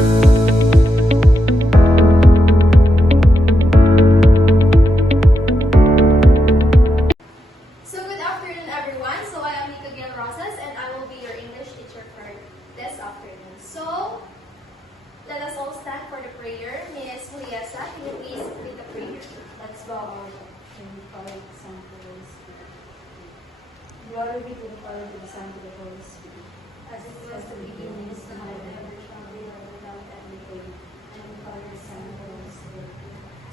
So good afternoon, everyone. So I am Nika Gail Rosas, and I will be your English teacher for this afternoon. So let us all stand for the prayer. Ms. Juliesa, can you please read the prayer? Let's bow our head and Father, the Son, and the Holy Spirit. Glory be to the Father, to the Son, and to the Holy Spirit. As it was in the beginning, is now, and ever shall be, world without end. We pray. And the Father, the Son, and the Holy Spirit.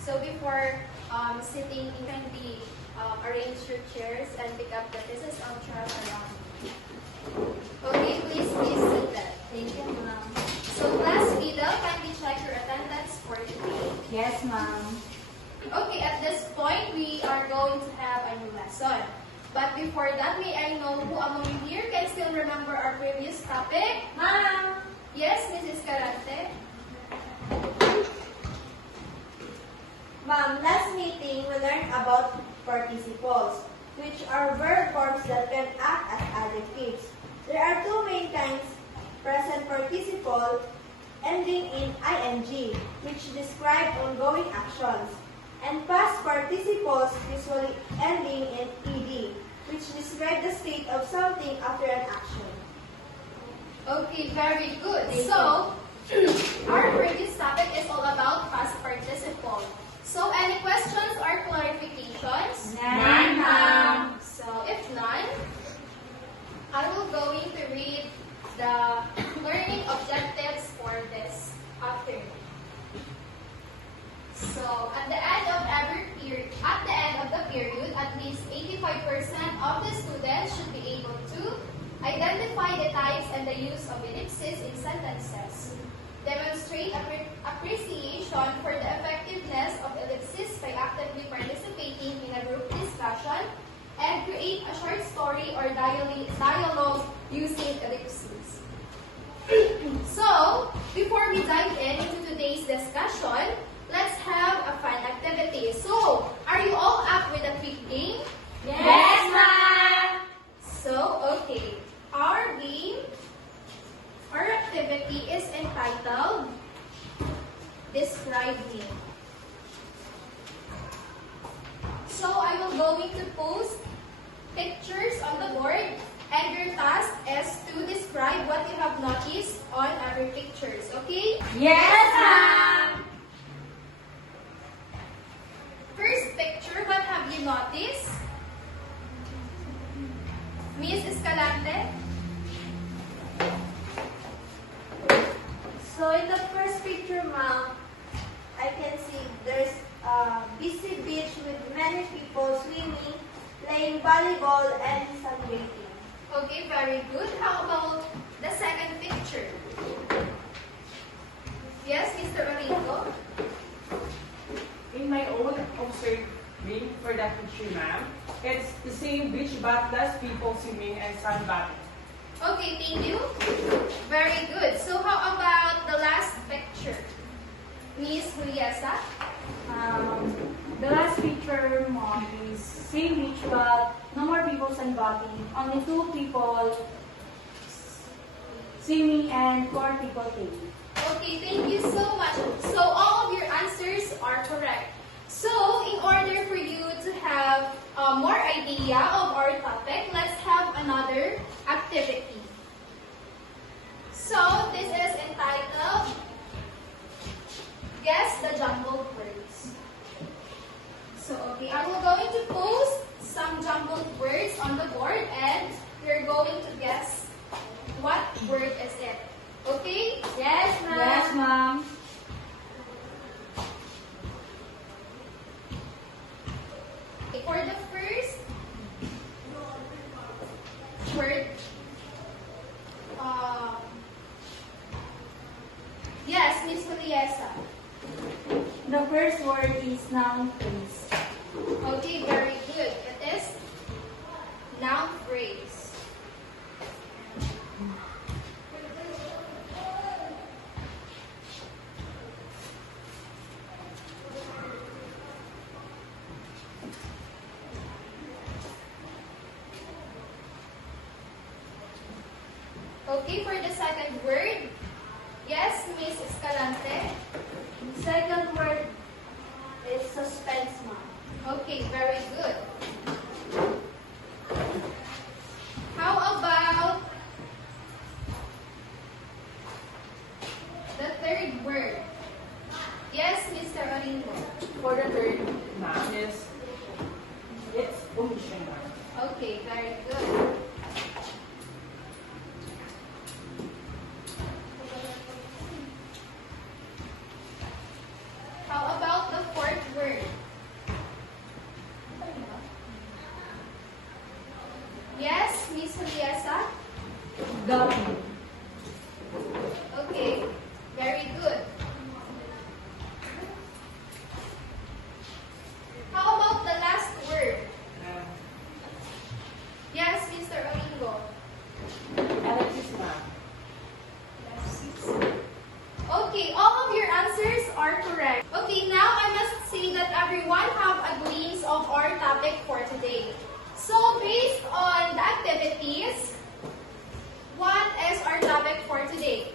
So before sitting, you can arrange your chairs and pick up the pieces of chairs around. Okay, please be seated. Thank you, ma'am. So class Vida, kindly check your attendance for today. Yes, ma'am. Okay, at this point, we are going to have a new lesson. But before that, may I know who among you here can still remember our previous topic? Ma'am! Yes, Mrs. Carante? Ma'am, last meeting we learned about participles, which are verb forms that can act as adjectives. There are two main kinds: present participle ending in ing, which describe ongoing actions, and past participles usually ending in ed, which describe the state of something after an action. Okay, very good. So, our previous topic is all about past participle. So, any questions or clarifications? None, ma'am. So, if none, I will going to read the learning objectives for this afternoon. So, at the end of the period, at least 85% of the students should be able to identify the types and the use of ellipses in sentences, demonstrate appreciation for the effectiveness of ellipses by actively participating in a group discussion, and create a short story or dialogue using ellipses. So, before we dive into today's discussion, let's have a fun activity. So, are you all up with a quick game? Yes, ma'am! So, okay. Our activity is entitled Describe Me. So, I will going to post pictures on the board, and your task is to describe what you have noticed on every pictures, okay? Yes, ma'am! First picture, what have you noticed? Miss Escalante? So in the first picture, ma'am, I can see there's a busy beach with many people swimming, playing volleyball, and sunbathing. Okay, very good. How about the second picture? Yes, Mr. Orico? In my own observing for that picture, ma'am, it's the same beach but less people swimming and sunbathing. Okay, thank you. Very good. So how about the last picture? Miss Juliesa? The last picture, mom, is same beach but no more people sunbathing. Only 2 people swimming and 4 people playing. Okay, thank you so much. So all of your answers are correct. So in order for you to have more idea of our topic, let's have another activity. So this is entitled Guess the Jumbled Words. So okay, I will going to post some jumbled words on the board, and you're going to guess what word is it. Okay? Yes, ma'am. Yes, ma'am. For the first word, yes, Miss Juliesa. The first word is noun phrase. Okay, very good. It is noun phrase. Okay, for the second word, yes. Yes, Miss Escalante. Second word is suspense, ma'am. Okay, very good. How about the third word? Yes, Mr. Oringo. For the third, ma'am, it's omission, ma'am. Okay, very good. How about the fourth word? Yes, Miss Juliesa? Document. Okay, very good. How about the last word? Yes, Mr. Oringo. Alexis, ma'am. Okay, all of your answers are correct. Okay, now I must say that everyone have a glimpse of our topic for today. So, based on the activities, what is our topic for today?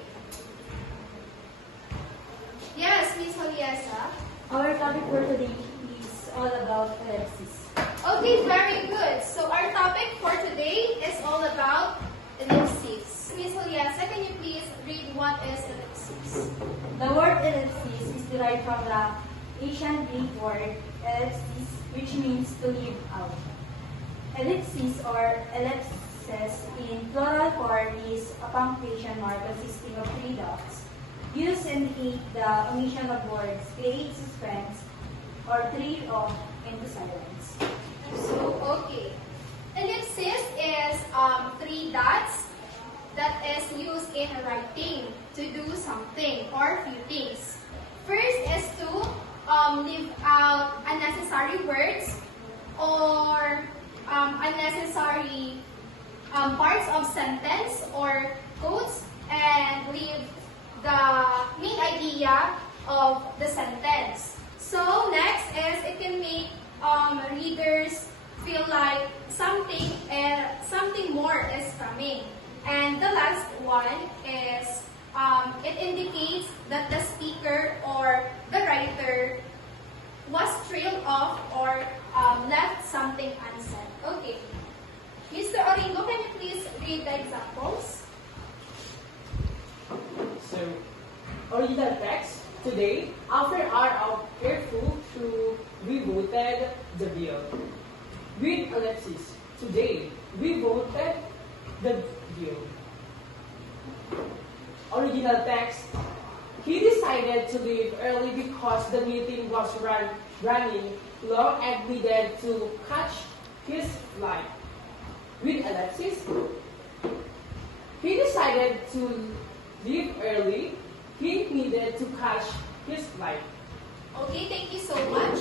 Yes, Miss Juliesa. Our topic for today is all about ellipsis. Okay, very good. So, our topic for today is all about ellipses. Miss Juliesa, can you please read what is ellipsis? The word ellipsis is derived from the ancient Greek word ellipsis, which means to leave out. Ellipsis or ellipses in plural form is a punctuation mark consisting of 3 dots used to indicate the omission of words, create suspense, or trail off into silence. So, okay. Ellipsis is 3 dots that is used in writing to do something or few things. First is to leave out unnecessary words or unnecessary parts of sentence or quotes and leave the main idea of the sentence. So next is it can make readers feel like something more is coming. And the last one is it indicates that the speaker or the writer was trailed off or left something unsaid. Okay. Mr. Oringo, can you please read the examples? So, original text today, after hour of careful to we voted the bill. With ellipsis, today we voted the bill. Original text, he decided to leave early because the meeting was running long and needed to catch his flight. With ellipsis, he decided to leave early. He needed to catch his flight. Okay, thank you so much.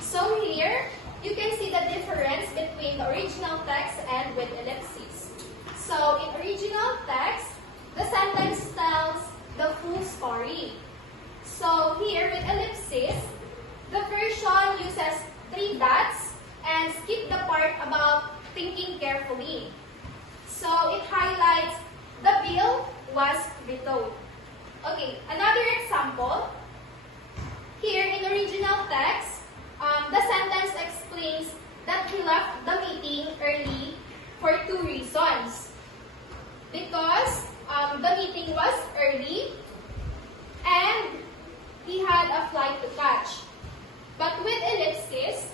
So here, you can see the difference between the original text and with ellipses. So in original text, the sentence tells the full story. So here with ellipsis, the version uses 3 dots and skip the part about thinking carefully. So it highlights the bill was vetoed. Okay, another example. Here in original text, the sentence explains that he left the meeting early for 2 reasons. Because the meeting was early and he had a flight to catch. But with ellipsis,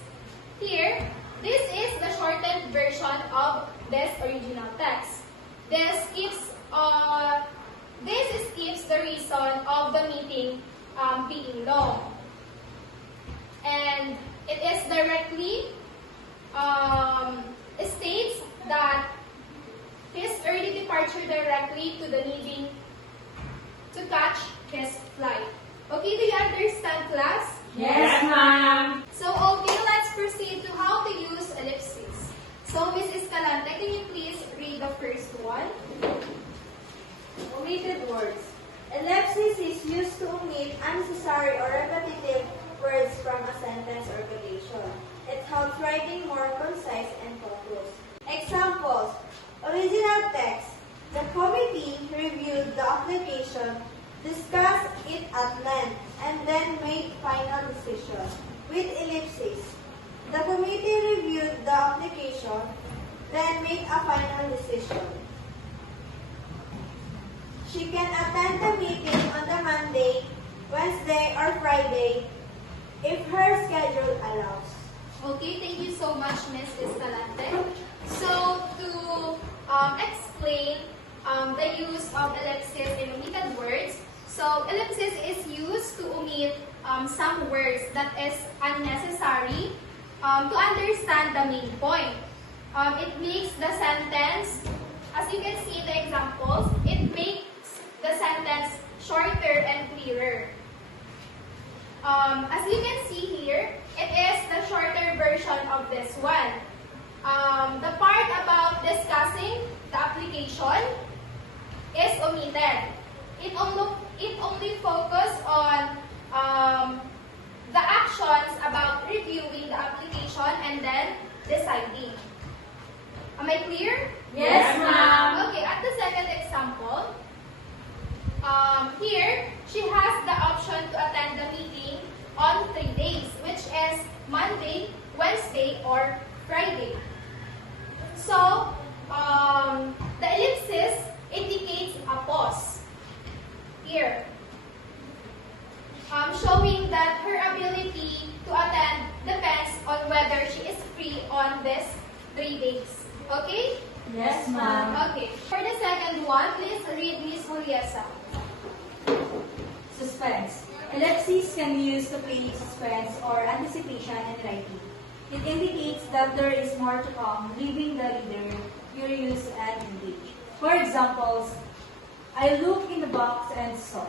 here, this is the shortened version of this original text. This skips the reason of the meeting being long. And it is directly states that his early departure directly to the needing to catch his flight. Okay, do you understand, class? Yes, ma'am. So, okay, let's proceed to how to use ellipses. So, Ms. Escalante, can you please read the first one? Omitted words. Ellipsis is used to omit unnecessary or repetitive words from a sentence or quotation. It helps writing more concise and focused. Examples. Original text. The committee reviewed the application discuss it at length, and then make final decision. With ellipsis, the committee reviewed the application, then make a final decision. She can attend the meeting on the Monday, Wednesday, or Friday if her schedule allows. Okay, thank you so much, Ms. Escalante. So, to explain the use of ellipsis in omitted words, so ellipsis is used to omit some words that is unnecessary to understand the main point. It makes the sentence, as you can see in the examples, it makes the sentence shorter and clearer. As you can see here, it is the shorter version of this one. The part about discussing the application is omitted. It only focus on the actions about reviewing the application and then deciding. Am I clear? Yes, ma'am. Okay, at the second example, here, she has the option to attend the meeting on 3 days, which is Monday, Wednesday, or Friday. So, the ellipsis indicates a pause here, showing that her ability to attend depends on whether she is free on these 3 days. Okay? Yes, ma'am. Okay. For the second one, please read Ms. Juliesa. Suspense. Ellipses can be used to create suspense or anticipation in writing. It indicates that there is more to come, leaving the reader curious and engaged. For examples, I looked in the box and saw.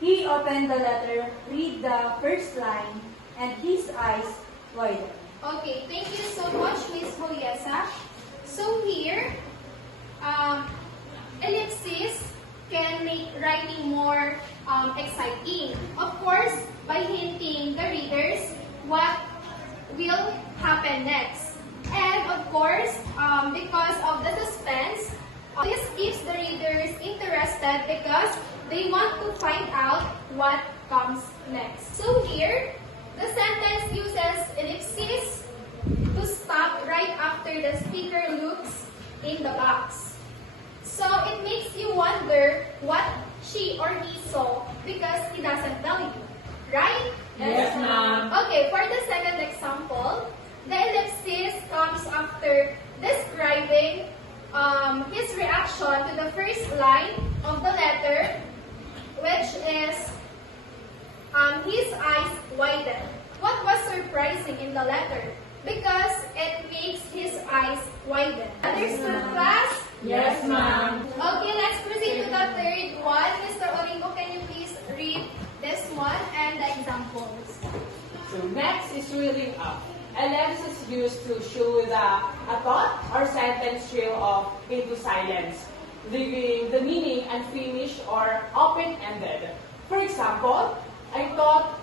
He opened the letter, read the first line, and his eyes widened. Okay, thank you so much, Ms. Juliesa. So here, ellipsis can make writing more exciting. Of course, by hinting the readers what will happen next. And of course, because of the suspense, this keeps the readers interested because they want to find out what comes next. So here, the sentence uses ellipsis to stop right after the speaker looks in the box. So it makes you wonder what she or he saw because he doesn't tell you, right? Yes, ma'am. Okay, for the second example, the ellipsis comes after describing his reaction to the first line of the letter, which is his eyes widened. What was surprising in the letter? Because it makes his eyes widen. Understood, class? Yes, ma'am. Okay, let's proceed to the third one. Mr. Oringo, can you please read this one and the examples? So next is reeling up. Ellipsis is used to show a thought or sentence trail off into silence, leaving the meaning unfinished or open-ended. For example, I thought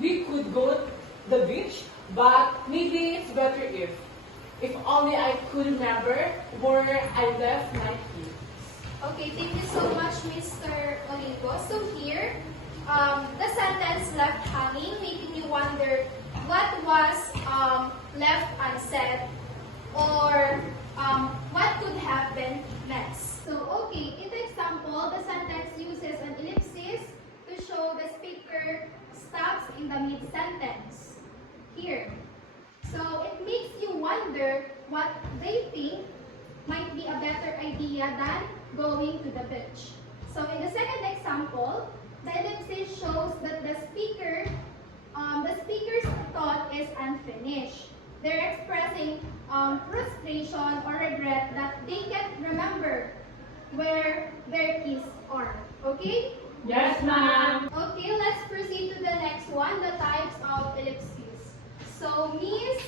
we could go to the beach, but maybe it's better if only I could remember where I left my keys. Okay, thank you so much, Mr. Olivo. So here, the sentence left hanging, making you wonder what was left unsaid or what could happen next. So, okay, in the example, the sentence uses an ellipsis to show the speaker stops in the mid-sentence. Here. So, it makes you wonder what they think might be a better idea than going to the beach. So, in the second example, the ellipsis shows that the speaker's thought is unfinished. They're expressing frustration or regret that they can't remember where their keys are. Okay? Yes, ma'am. Okay, let's proceed to the next one, the types of ellipses. So, Miss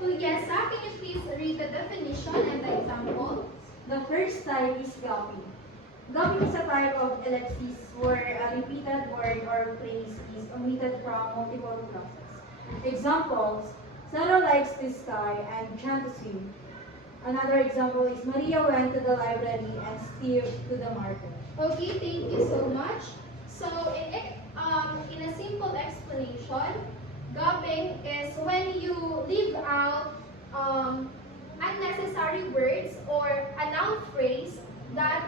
Juliesa, can you please read the definition and the example? The first type is gapping. Gapping is a type of ellipsis where a repeated word or phrase is omitted from multiple clauses. Examples: Sarah likes the sky and John to swim. Another example is Maria went to the library and Steve to the market. Okay, thank you so much. So, in a simple explanation, gabbing is when you leave out unnecessary words or a noun phrase that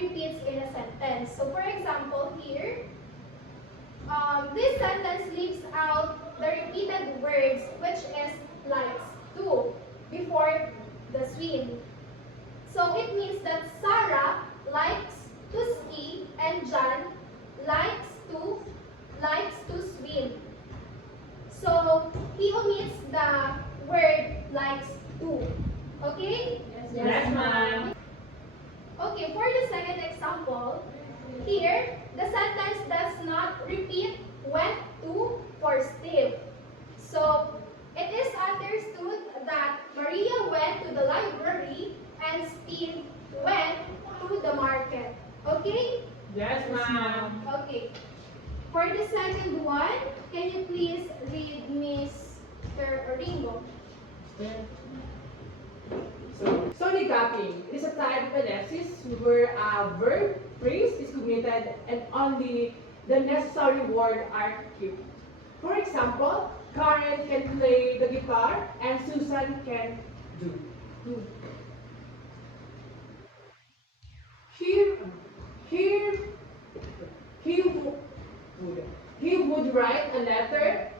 repeats in a sentence. So, for example, here, this sentence leaves out the repeated words, which is likes to before the swim. So it means that Sarah likes to ski and John likes to likes to swim. So he omits the word likes to. Okay? Yes, ma'am. Okay, for the second example, here the sentence does not repeat went to for Steve. So it is understood that Maria went to the library and Steve went to the market. Okay? Yes, ma'am. Okay. For the second one, can you please read Mr. Ringo? So negating is a type of ellipsis where a verb phrase is committed and only the necessary word are kept. For example, Karen can play the guitar and Susan can do. Here, here, he would, he would write a letter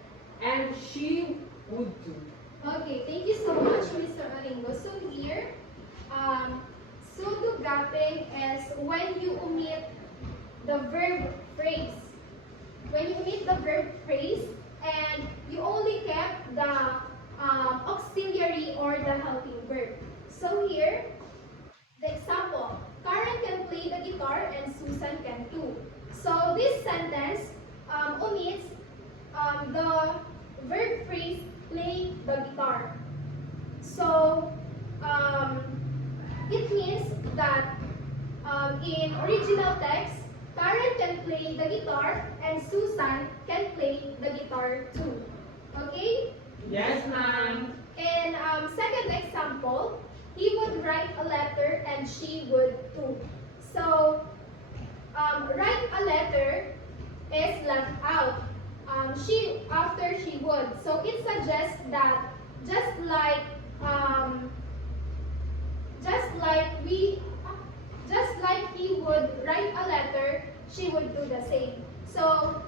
and she would do. Okay, thank you so much, Mr. Aringo. So here, pseudo-gapping is when you omit the verb phrase. When you omit the verb phrase and you only kept the auxiliary or the helping verb. So here, the example, Karen can play the guitar and Susan can too. So this sentence omits the verb phrase play the guitar. So it means that in original text, Karen can play the guitar and Susan can play the guitar too. Okay? Yes, ma'am. In second example, he would write a letter and she would too. So write a letter is left out. She after she would. So it suggests that just like just like we just like he would write a letter, she would do the same. So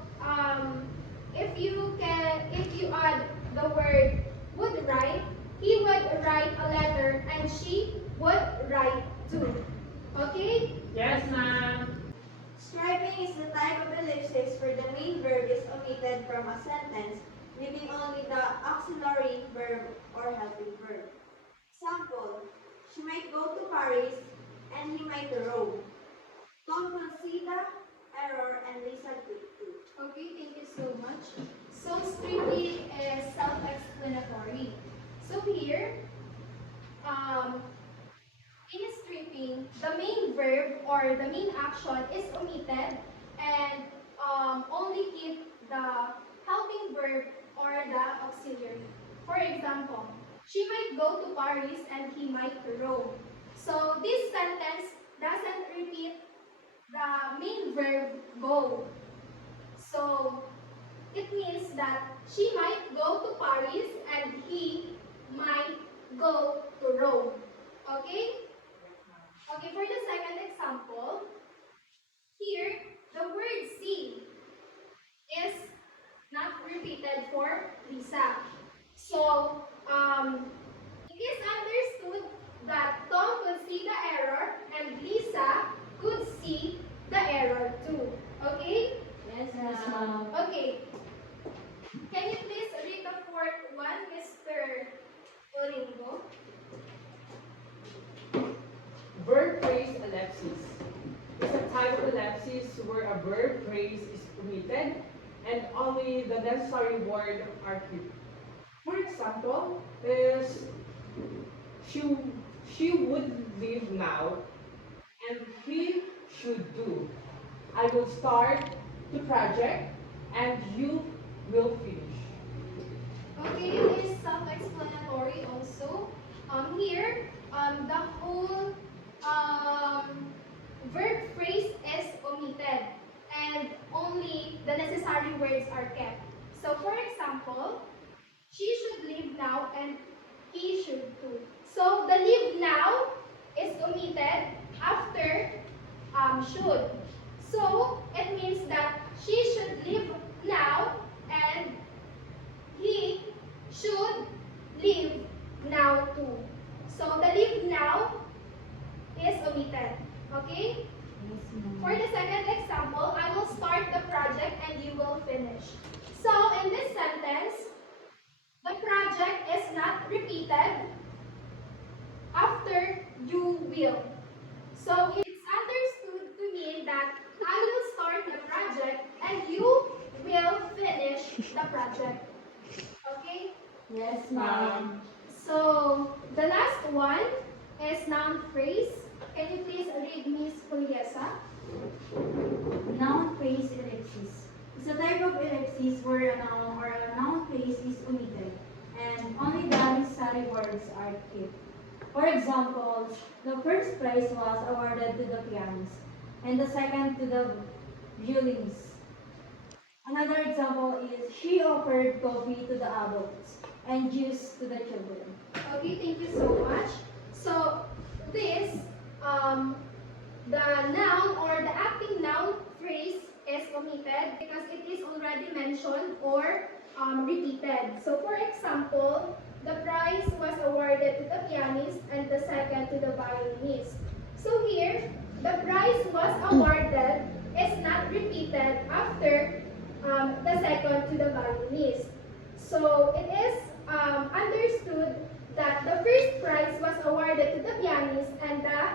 if you add the word would write, he would write a letter and she would write too. Okay? Yes, ma'am. Striping is the type of ellipsis where the main verb is omitted from a sentence, leaving only the auxiliary verb or helping verb. Example, she might go to Paris and he might roam. Tom will see the error and Lisa could too. Okay, thank you so much. So stripping is self-explanatory. So here, in stripping, the main verb or the main action is omitted and only keep the helping verb or the auxiliary. For example, she might go to Paris and he might roam. So this sentence doesn't repeat the main verb go. So it means that she might go to Paris and he might go to Rome. Okay? Okay, for the second example, here the word see is not repeated for Lisa. So it is understood that Tom could see the error and Lisa could see the error too. Okay? Yes, ma'am. Okay. Can you please read the fourth one, Mr. Oringo? Verb phrase ellipsis is a type of ellipsis where a verb phrase is omitted and only the necessary word are kept. For example, is she would leave now and he should do. I will start the project and you will finish. Okay, it is self-explanatory also. Here, the whole verb phrase is omitted and only the necessary words are kept. So for example, she should leave now and he should too. So the leave now is omitted after should. So it means that she should leave now and he should leave now too. So the leave now is omitted. Okay? Yes, For ma'am. the second example, I will start the project and you will finish. So in this sentence, the project is not repeated after you will. So it's understood to mean that I will start the project and you will finish the project. Okay? Yes, ma'am. So the last one is noun phrase. Can you please read Miss Juliesa? Noun phrase ellipsis. It's a type of ellipsis where a noun or a noun phrase is omitted and only the necessary words are kept. For example, the first prize was awarded to the pianist and the second to the violinist. Another example is she offered coffee to the adults and juice to the children. Okay, thank you so much. So this, the noun or the acting noun phrase is omitted because it is already mentioned or repeated. So for example, the prize was awarded to the pianist and the second to the violinist. So here, the prize was awarded is not repeated after the second to the violinist. So it is understood that the first prize was awarded to the pianist and the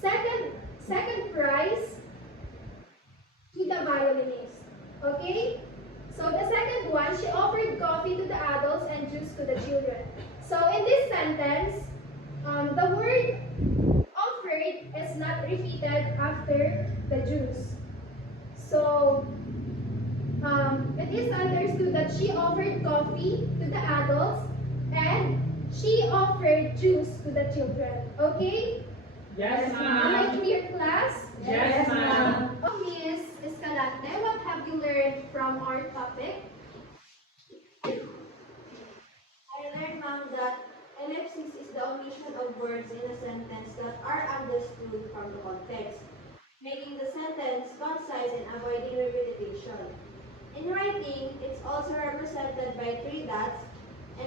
second prize to the violinist. Okay? So the second one, she offered coffee to the adults and juice to the children. So in this sentence, the word offered is not repeated after the juice. So it is understood that she offered coffee to the adults and she offered juice to the children. Okay? Yes, Am ma'am. I clear, class? Yes, ma'am. Oh, Miss Escalante, what have you learned from our topic? I learned, ma'am, that ellipsis is the omission of words in a sentence that are understood from the context, making the sentence concise and avoiding repetition. In writing, it's also represented by three dots,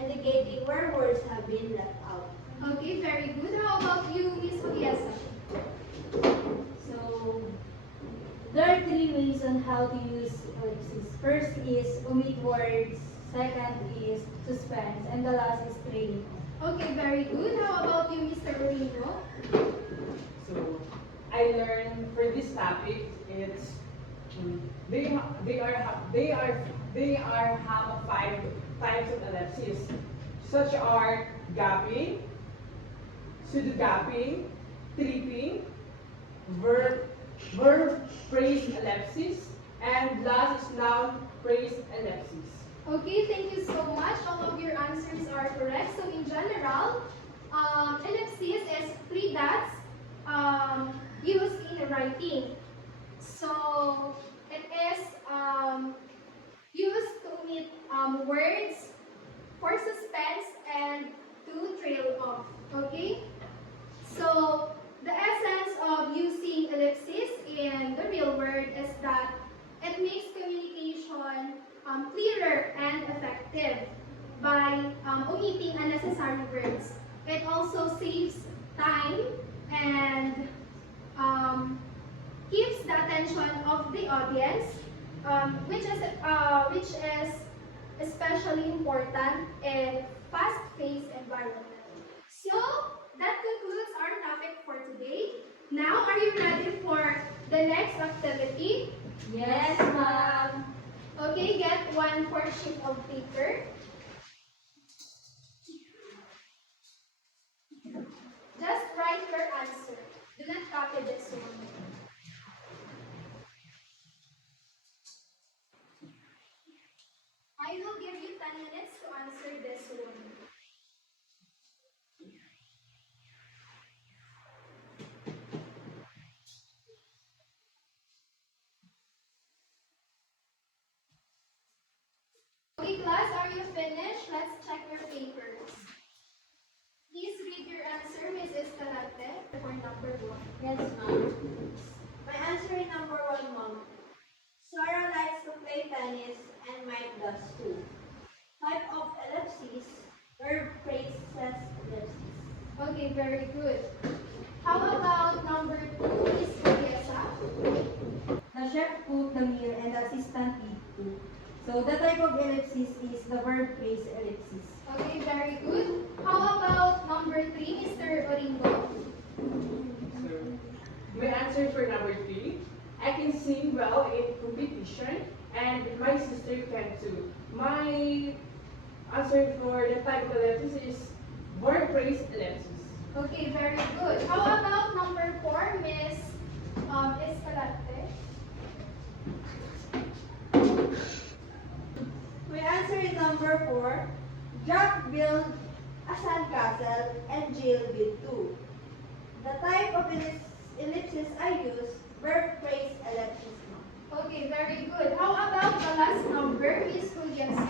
indicating where words have been left out. Okay, very good. How about you, Miss Juliesa? So there are three ways on how to use ellipsis. First is omit words, second is suspense, and the last is training. Okay, very good. How about you, Mr. Rino? So I learned for this topic, it's they are have five types of ellipses, such are gapping, pseudo-gapping, tripping, verb phrase ellipsis, and last is noun phrase ellipsis. Okay, thank you so much. All of your answers are correct. So in general, ellipsis is three dots used in writing. So it is used to omit words for suspense and to trail off. Okay? So the essence of using ellipsis in the real world is that it makes communication clearer and effective by omitting unnecessary words. It also saves time and keeps the attention of the audience, which is especially important in fast-paced environment. So that concludes our topic for today. Now, are you ready for the next activity? Yes, ma'am. Okay, get one for sheet of paper. Just write your answer. Do not copy this one. I will give you 10 minutes to answer this one. finished, let's check your papers. Please read your answer, Mrs. Escalante, for number 1. Yes, ma'am. My answer in number 1, Mom. Sarah likes to play tennis and Mike does too. Type of ellipses, verb phrases ellipses. Okay, very good. How about number 2, Miss Mariesa? The chef cooked the meal and the assistant did too. So the type of ellipsis is the verb phrase ellipsis. Okay, very good. How about number 3, Mr. Oringo? So, my answer for number 3, I can sing well in competition and my sister can too. My answer for the type of ellipsis is verb phrase ellipsis. Okay, very good. How about number 4, Miss Escalante? My answer is number 4. Jack built a sandcastle and Jill did too. The type of ellipsis I use, verb phrase ellipsis. Okay, very good. How about the last number, Miss Julian?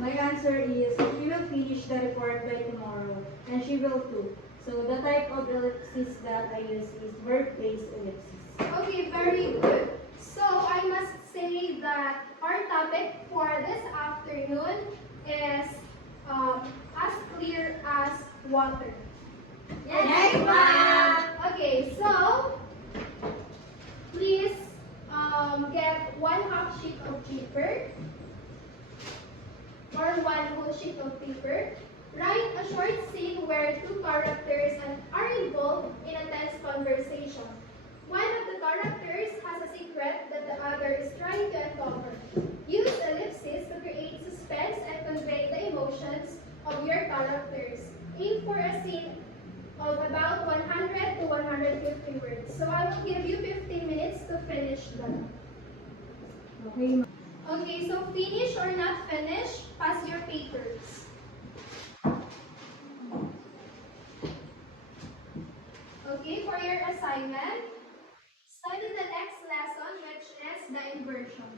My answer is she will finish the report by tomorrow and she will too. So the type of ellipsis that I use is verb phrase ellipsis. Okay, very good. So I must say that our topic for this afternoon is as clear as water. Yes, ma'am. Okay, so please get 1/2 sheet of paper or 1 whole sheet of paper. Write a short scene where 2 characters are involved in a tense conversation. One of the characters has a secret that the other is trying to uncover. Use ellipses to create suspense and convey the emotions of your characters. Aim for a scene of about 100 to 150 words. So I will give you 15 minutes to finish them. Okay, ma'am. Okay, so finish or not finish, pass your papers. Okay, for your assignment, study the next lesson, which is the inversion.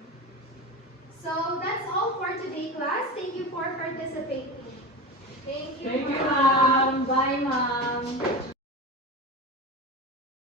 So that's all for today, class. Thank you for participating. Thank you, Bye, ma'am.